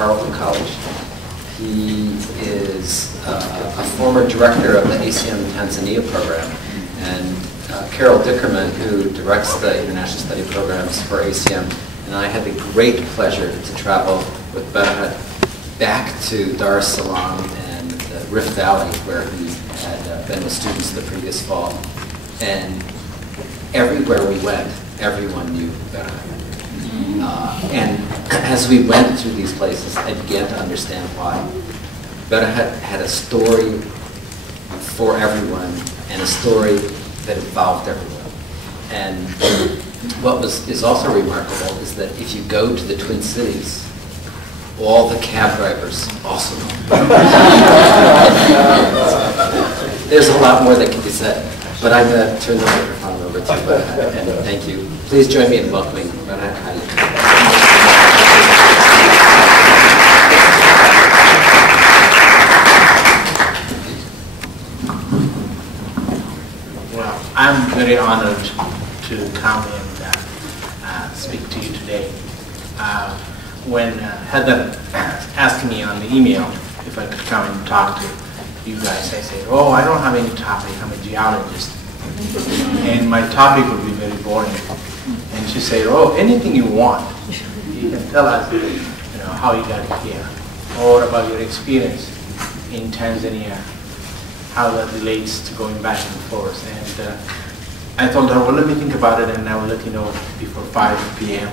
Carleton College. He is a former director of the ACM Tanzania program, and Carol Dickerman, who directs the international study programs for ACM, and I had the great pleasure to travel with Bereket back to Dar es Salaam and the Rift Valley, where he had been with students the previous fall. And everywhere we went, everyone knew Bereket. And as we went through these places, I began to understand why. Bereket had a story for everyone, and a story that involved everyone. And what is also remarkable is that if you go to the Twin Cities, all the cab drivers also know. There's a lot more that can be said, but I'm going to turn the microphone over to Bereket, and thank you. Please join me in welcoming Bereket Haileab. Well, I'm very honored to come and speak to you today. When Heather asked me on the email if I could come and talk to you guys, I said, oh, I don't have any topic, I'm a geologist. And my topic would be very boring. And she said, oh, anything you want. You can tell us how you got here, or about your experience in Tanzania, how that relates to going back and forth. And I told her, well, let me think about it, and I will let you know before 5 p.m.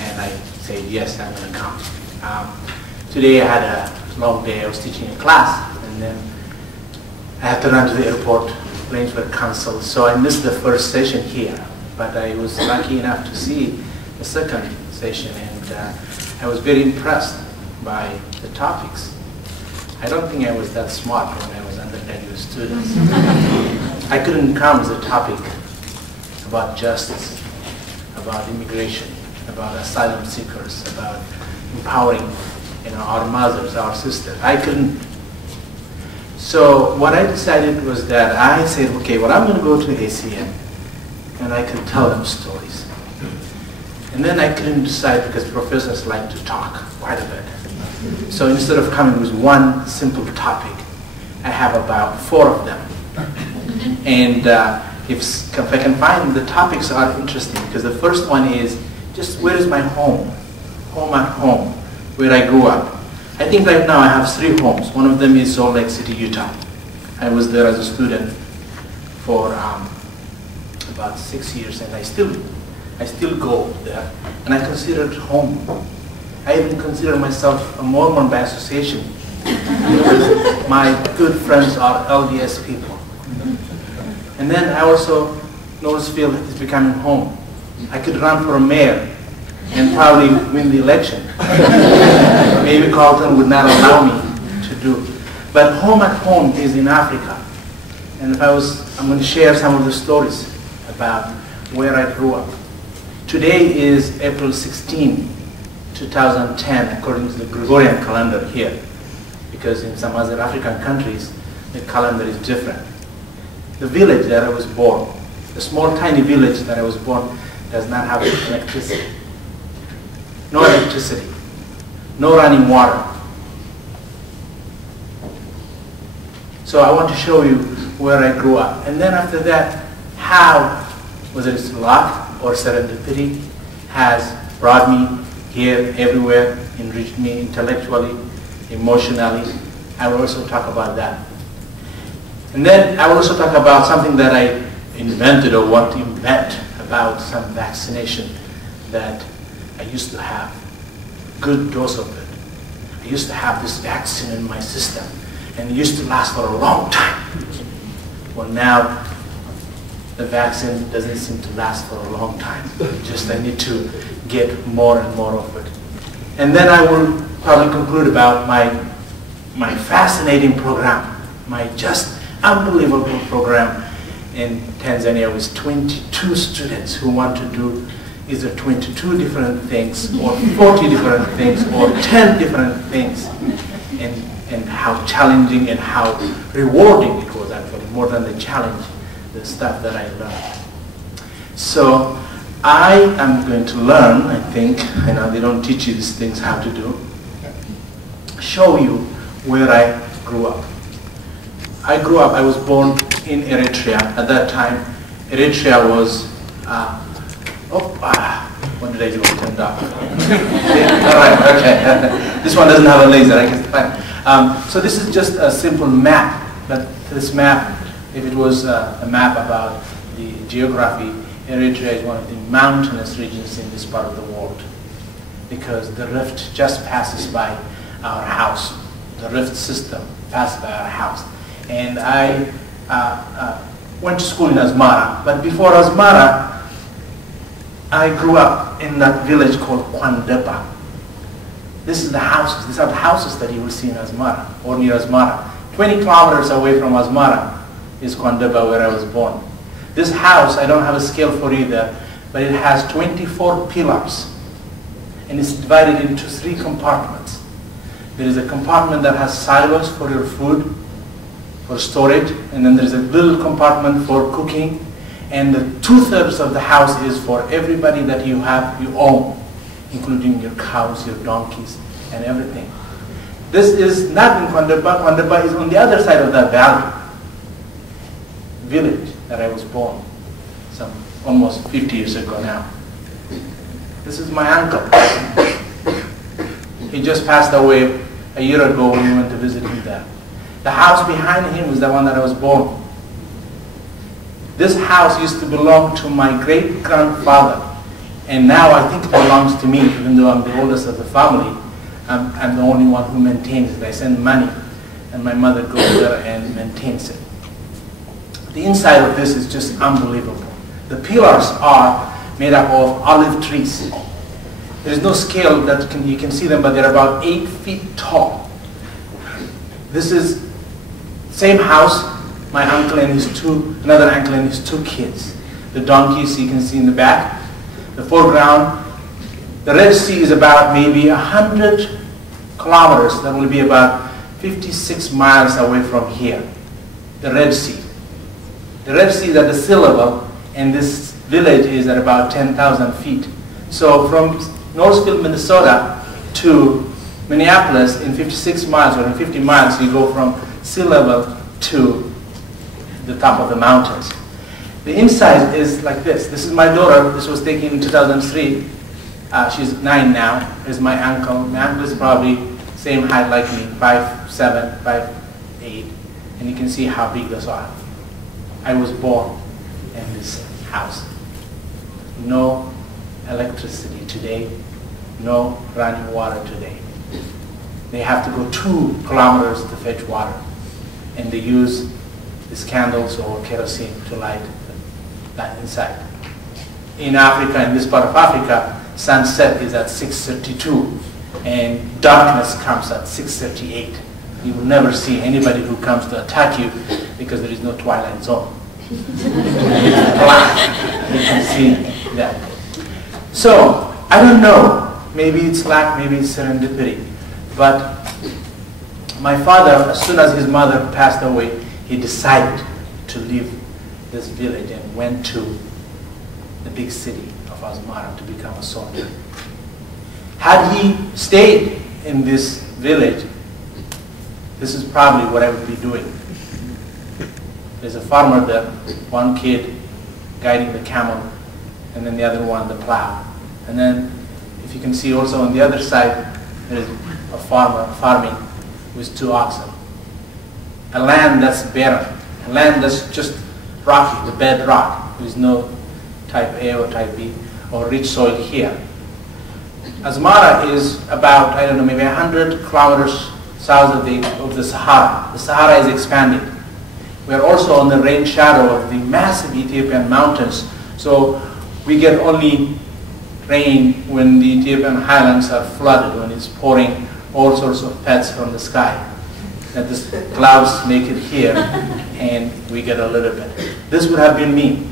And I said, yes, I'm going to come. Today I had a long day. I was teaching a class, and then I had to run to the airport. Planes were canceled, so I missed the first session here. But I was lucky enough to see the second session, and I was very impressed by the topics. I don't think I was that smart when I was undergraduate student. I couldn't come with a topic about justice, about immigration, about asylum seekers, about empowering our mothers, our sisters. I couldn't. So what I decided was that I said, okay, well, I'm going to go to ACM, and I can tell them stories. And then I couldn't decide because professors like to talk quite a bit. So instead of coming with one simple topic, I have about 4 of them. And if I can find, the topics are interesting, because the first one is just where is my home? Home at home, where I grew up. I think right now I have 3 homes. One of them is Salt Lake City, Utah. I was there as a student for about 6 years, and I still go there, and I consider it home. I even consider myself a Mormon by association, because my good friends are LDS people. And then I also, Noblesville is becoming home. I could run for a mayor and probably win the election. Maybe Carleton would not allow me to do. But home at home is in Africa. And I'm going to share some of the stories about where I grew up. Today is April 16, 2010, according to the Gregorian calendar here. Because in some other African countries, the calendar is different. The village that I was born, the small tiny village that I was born, does not have electricity. No electricity, no running water. So I want to show you where I grew up. And then after that, how, whether it's luck or serendipity, has brought me here, everywhere, enriched me intellectually, emotionally. I will also talk about that. And then I will also talk about something that I invented or want to invent about some vaccination that I used to have, a good dose of it. I used to have this vaccine in my system, and it used to last for a long time. Well, now the vaccine doesn't seem to last for a long time. Just I need to get more and more of it. And then I will probably conclude about my fascinating program, my just unbelievable program in Tanzania with 22 students who want to do either 22 different things, or 40 different things, or 10 different things, and how challenging and how rewarding it was, actually, more than the challenge, the stuff that I learned. So I am going to learn, I think, I know they don't teach you these things how to do, show you where I grew up. I was born in Eritrea. At that time, Eritrea was, what did I do? It turned off. All right, okay. This one doesn't have a laser, I guess. Fine. So this is just a simple map. But this map, if it was a map about the geography, Eritrea is one of the mountainous regions in this part of the world, because the rift just passes by our house. The rift system passed by our house. And I went to school in Asmara, but before Asmara, I grew up in that village called Kwandepa. This is the houses. These are the houses that you will see in Asmara, or near Asmara. 20 kilometers away from Asmara is Kwandepa, where I was born. This house, I don't have a scale for either, but it has 24 pillars, and it's divided into 3 compartments. There is a compartment that has silos for your food, for storage, and then there's a little compartment for cooking, and the 2/3 of the house is for everybody that you own, including your cows, your donkeys, and everything. This is not in Kwandepa. Kwandepa is on the other side of that village that I was born, some almost 50 years ago now. This is my uncle. He just passed away a year ago when we went to visit him there. The house behind him is the one that I was born. This house used to belong to my great-grandfather, and now I think it belongs to me, even though I'm the oldest of the family. I'm the only one who maintains it. I send money, and my mother goes there and maintains it. The inside of this is just unbelievable. The pillars are made up of olive trees. There is no scale that you can see them, but they're about 8 feet tall. This is same house, my uncle and another uncle and his 2 kids. The donkeys you can see in the back. The foreground, the Red Sea is about maybe 100 kilometers. That will be about 56 miles away from here. The Red Sea. The Red Sea is at the sea level, and this village is at about 10,000 feet. So from Northfield, Minnesota to Minneapolis in 56 miles, or in 50 miles, you go from sea level to the top of the mountains. The inside is like this. This is my daughter. This was taken in 2003. She's 9 now. This is my uncle. My uncle is probably same height like me, 5'7", 5'8", and you can see how big those are. I was born in this house. No electricity today, no running water today. They have to go 2 kilometers to fetch water, and they use these candles or kerosene to light that inside. In Africa, in this part of Africa, sunset is at 6:32, and darkness comes at 6:38. You will never see anybody who comes to attack you because there is no twilight zone. It's black. You can see that. So, I don't know. Maybe it's luck, maybe it's serendipity. But my father, as soon as his mother passed away, he decided to leave this village and went to the big city of Asmara to become a soldier. Had he stayed in this village, this is probably what I would be doing. There's a farmer there, one kid guiding the camel, and then the other one the plow. And then, if you can see also on the other side, there is a farmer farming with 2 oxen. A land that's barren, a land that's just rocky, the bedrock. There is no type A or type B or rich soil here. Asmara is about, I don't know, maybe 100 kilometers south of the Sahara. The Sahara is expanding. We are also on the rain shadow of the massive Ethiopian mountains, so we get only rain when the Ethiopian highlands are flooded, when it's pouring all sorts of pets from the sky. That the clouds make it here, and we get a little bit. This would have been me.